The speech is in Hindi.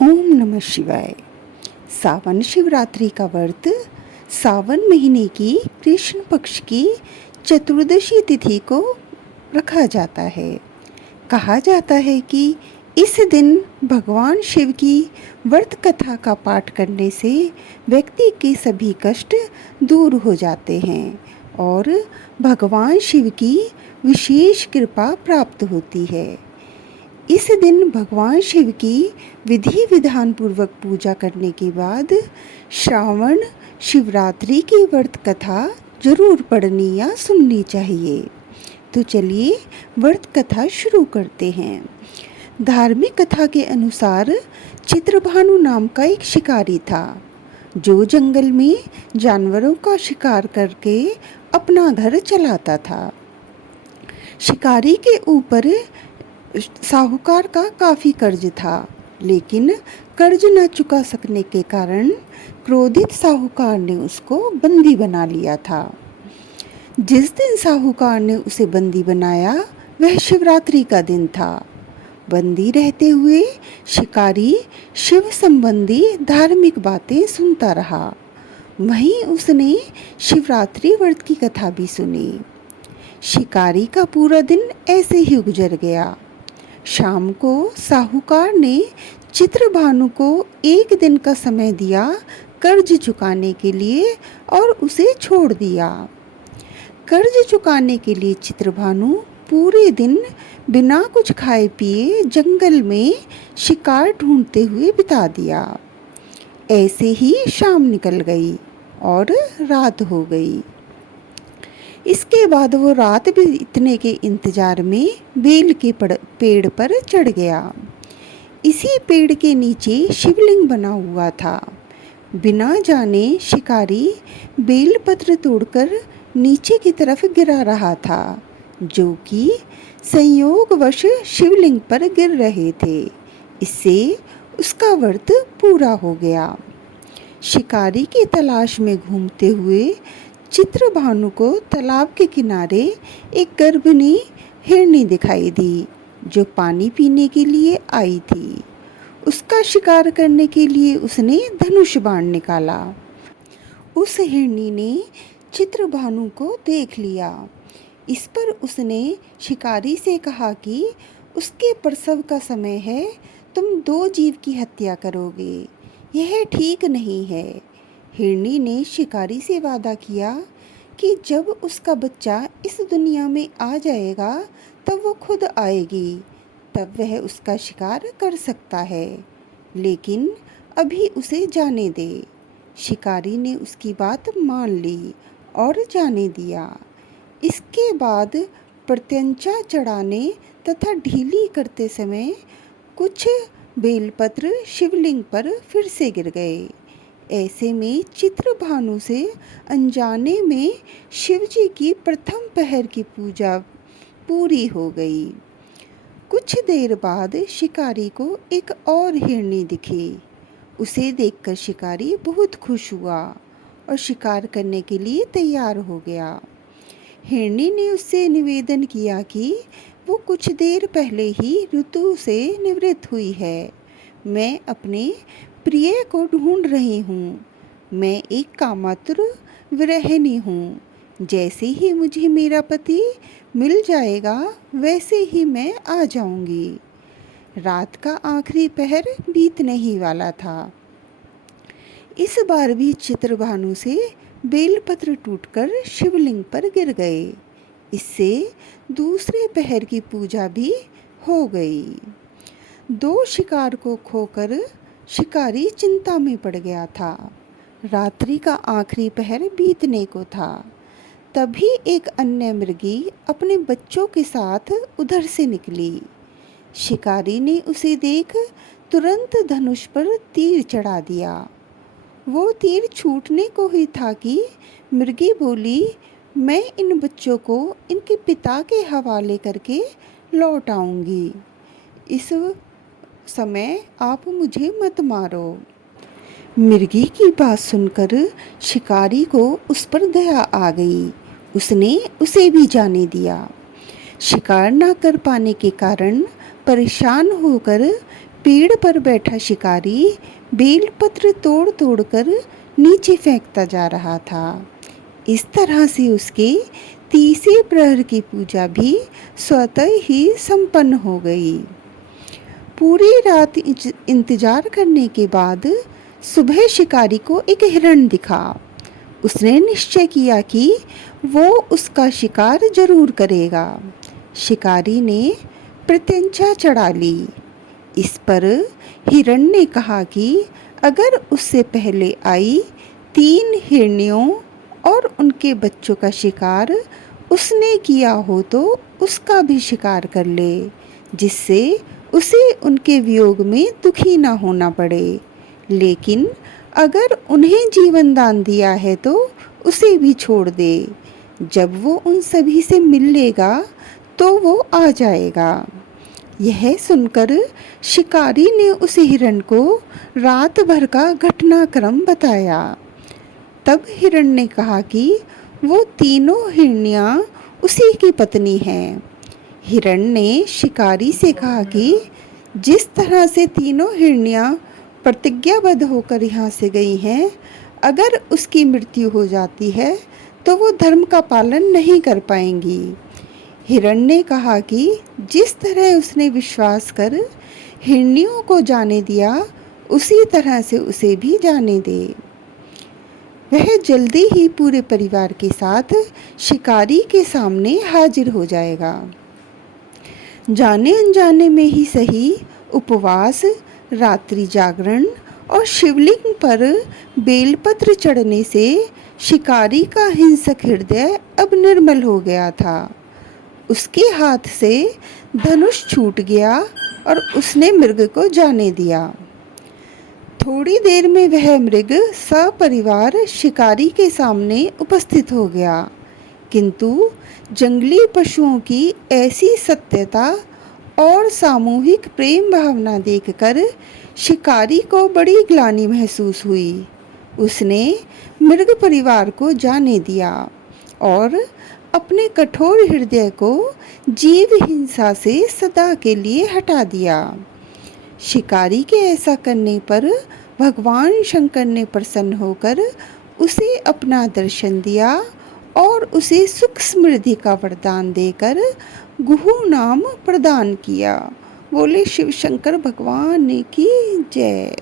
ओम नमः शिवाय। सावन शिवरात्रि का व्रत सावन महीने की कृष्ण पक्ष की चतुर्दशी तिथि को रखा जाता है। कहा जाता है कि इस दिन भगवान शिव की व्रत कथा का पाठ करने से व्यक्ति के सभी कष्ट दूर हो जाते हैं और भगवान शिव की विशेष कृपा प्राप्त होती है। इस दिन भगवान शिव की विधि विधान पूर्वक पूजा करने के बाद श्रावण शिवरात्रि की व्रत कथा जरूर पढ़नी या सुननी चाहिए। तो चलिए व्रत कथा शुरू करते हैं। धार्मिक कथा के अनुसार चित्रभानु नाम का एक शिकारी था जो जंगल में जानवरों का शिकार करके अपना घर चलाता था। शिकारी के ऊपर साहूकार का काफ़ी कर्ज था, लेकिन कर्ज न चुका सकने के कारण क्रोधित साहूकार ने उसको बंदी बना लिया था। जिस दिन साहूकार ने उसे बंदी बनाया वह शिवरात्रि का दिन था। बंदी रहते हुए शिकारी शिव संबंधी धार्मिक बातें सुनता रहा। वहीं उसने शिवरात्रि व्रत की कथा भी सुनी। शिकारी का पूरा दिन ऐसे ही गुजर गया। शाम को साहूकार ने चित्रभानु को एक दिन का समय दिया कर्ज चुकाने के लिए और उसे छोड़ दिया। कर्ज चुकाने के लिए चित्रभानु पूरे दिन बिना कुछ खाए पिए जंगल में शिकार ढूंढते हुए बिता दिया। ऐसे ही शाम निकल गई और रात हो गई। इसके बाद वो रात बीतने के इंतजार में बेल के पेड़ पर चढ़ गया। इसी पेड़ के नीचे शिवलिंग बना हुआ था। बिना जाने शिकारी बेलपत्र तोड़कर नीचे की तरफ गिरा रहा था, जो कि संयोगवश शिवलिंग पर गिर रहे थे। इससे उसका व्रत पूरा हो गया। शिकारी की तलाश में घूमते हुए चित्रभानु को तालाब के किनारे एक गर्भिणी हिरनी दिखाई दी जो पानी पीने के लिए आई थी। उसका शिकार करने के लिए उसने धनुष बाण निकाला। उस हिरनी ने चित्रभानु को देख लिया। इस पर उसने शिकारी से कहा कि उसके प्रसव का समय है, तुम दो जीव की हत्या करोगे, यह ठीक नहीं है। हिरनी ने शिकारी से वादा किया कि जब उसका बच्चा इस दुनिया में आ जाएगा तब वो खुद आएगी, तब वह उसका शिकार कर सकता है, लेकिन अभी उसे जाने दे। शिकारी ने उसकी बात मान ली और जाने दिया। इसके बाद प्रत्यंचा चढ़ाने तथा ढीली करते समय कुछ बेलपत्र शिवलिंग पर फिर से गिर गए। ऐसे में चित्रभानु से अनजाने में शिवजी की प्रथम पहर की पूजा पूरी हो गई। कुछ देर बाद शिकारी को एक और हिरनी दिखी। उसे देखकर शिकारी बहुत खुश हुआ और शिकार करने के लिए तैयार हो गया। हिरनी ने उससे निवेदन किया कि वो कुछ देर पहले ही ऋतु से निवृत्त हुई है। मैं अपने प्रिय को ढूंढ रही हूँ। मैं एक कामातुर विरहिणी हूँ। जैसे ही मुझे मेरा पति मिल जाएगा वैसे ही मैं आ जाऊंगी। रात का आखिरी पहर बीतने ही वाला था। इस बार भी चित्रभानु से बेलपत्र टूटकर शिवलिंग पर गिर गए। इससे दूसरे पहर की पूजा भी हो गई। दो शिकार को खोकर शिकारी चिंता में पड़ गया था। रात्रि का आखिरी पहर बीतने को था। तभी एक अन्य मृगी अपने बच्चों के साथ उधर से निकली। शिकारी ने उसे देख तुरंत धनुष पर तीर चढ़ा दिया। वो तीर छूटने को ही था कि मृगी बोली, मैं इन बच्चों को इनके पिता के हवाले करके लौट आऊँगी। इस समय आप मुझे मत मारो। मृगी की बात सुनकर शिकारी को उस पर दया आ गई। उसने उसे भी जाने दिया। शिकार न कर पाने के कारण परेशान होकर पेड़ पर बैठा शिकारी बेलपत्र तोड़ तोड़ कर नीचे फेंकता जा रहा था। इस तरह से उसके तीसरे प्रहर की पूजा भी स्वतः ही संपन्न हो गई। पूरी रात इंतजार करने के बाद सुबह शिकारी को एक हिरण दिखा। उसने निश्चय किया कि वो उसका शिकार जरूर करेगा। शिकारी ने प्रत्यंचा चढ़ा ली। इस पर हिरण ने कहा कि अगर उससे पहले आई 3 हिरनियों और उनके बच्चों का शिकार उसने किया हो तो उसका भी शिकार कर ले, जिससे उसे उनके वियोग में दुखी ना होना पड़े। लेकिन अगर उन्हें जीवन दान दिया है तो उसे भी छोड़ दे। जब वो उन सभी से मिल लेगा तो वो आ जाएगा। यह सुनकर शिकारी ने उस हिरण को रात भर का घटनाक्रम बताया। तब हिरण ने कहा कि वो तीनों हिरनियाँ उसी की पत्नी हैं। हिरण ने शिकारी से कहा कि जिस तरह से तीनों हिरनियाँ प्रतिज्ञाबद्ध होकर यहाँ से गई हैं, अगर उसकी मृत्यु हो जाती है तो वो धर्म का पालन नहीं कर पाएंगी। हिरण ने कहा कि जिस तरह उसने विश्वास कर हिरनियों को जाने दिया, उसी तरह से उसे भी जाने दे। वह जल्दी ही पूरे परिवार के साथ शिकारी के सामने हाजिर हो जाएगा। जाने अनजाने में ही सही, उपवास, रात्रि जागरण और शिवलिंग पर बेलपत्र चढ़ने से शिकारी का हिंसक हृदय अब निर्मल हो गया था। उसके हाथ से धनुष छूट गया और उसने मृग को जाने दिया। थोड़ी देर में वह मृग सपरिवार शिकारी के सामने उपस्थित हो गया, किंतु जंगली पशुओं की ऐसी सत्यता और सामूहिक प्रेम भावना देखकर शिकारी को बड़ी ग्लानि महसूस हुई। उसने मृग परिवार को जाने दिया और अपने कठोर हृदय को जीव हिंसा से सदा के लिए हटा दिया। शिकारी के ऐसा करने पर भगवान शंकर ने प्रसन्न होकर उसे अपना दर्शन दिया और उसे सुख समृद्धि का वरदान देकर गुहू नाम प्रदान किया। बोले शिव शंकर भगवान की जय।